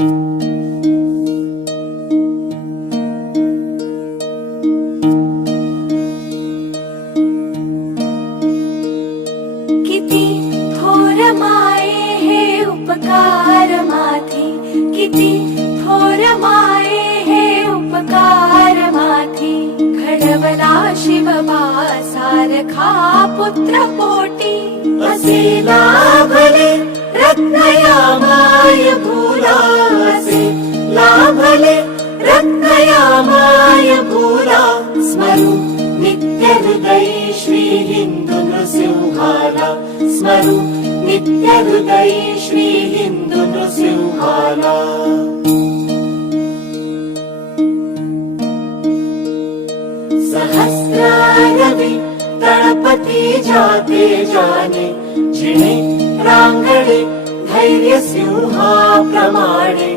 थोर माये उपकार माथी किती थोर माये उपकार माथी. घडवला शिवबा सारखा पुत्र पोटी. असे लाभले रत्नया माय स्मरू नित्य हृदय श्री हिंदू नृसिंहाला सहस्रारवि तळपती जाते जाने जिणे रांगणे धैर्य सिंहाप्रमाणे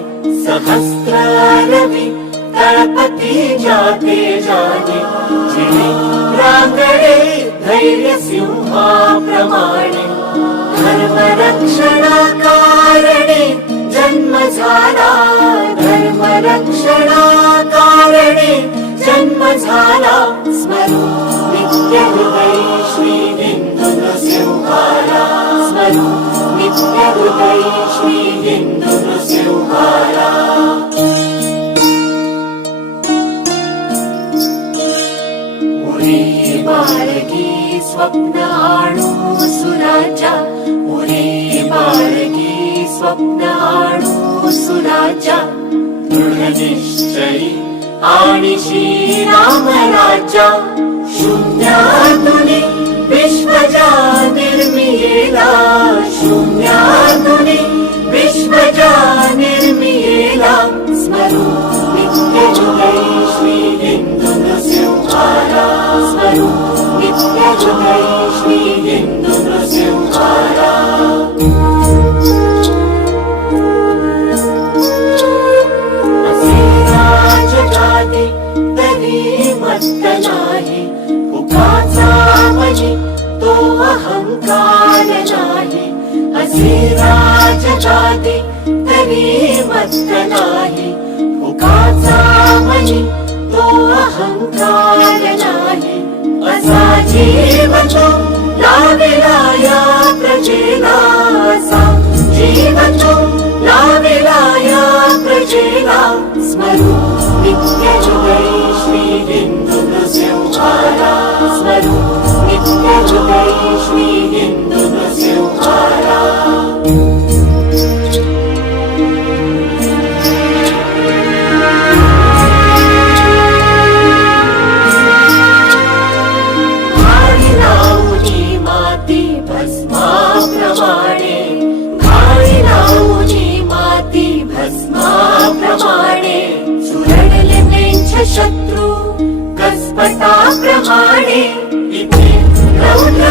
सहस्रारवि तळपती जाते जाने जिणे रांगणे धैर्य सिंहाप्रमाणे धर्मरक्षणाकारणे जन्म झाला धर्मरक्षणाकारणे जन्म झाला स्मरू नित्य हृदय उरी बाळगी स्वप्न आणू सुराजा. उरे बाळगी स्वप्न आणू सुराजा. दृढ निश्चयी आणि श्रीराम राजा. शून्यातुनी विश्वजा निर्मिला असे राजगादी तरी मत्त नाही फुकाचा मनी तो अहंकार नाही। असा जीव तो लाविला या प्रजेला असा जीव तो लाविला या प्रजेला स्मरू नित्य शत्रू कसपटाप्रमाणे इथे रौद्र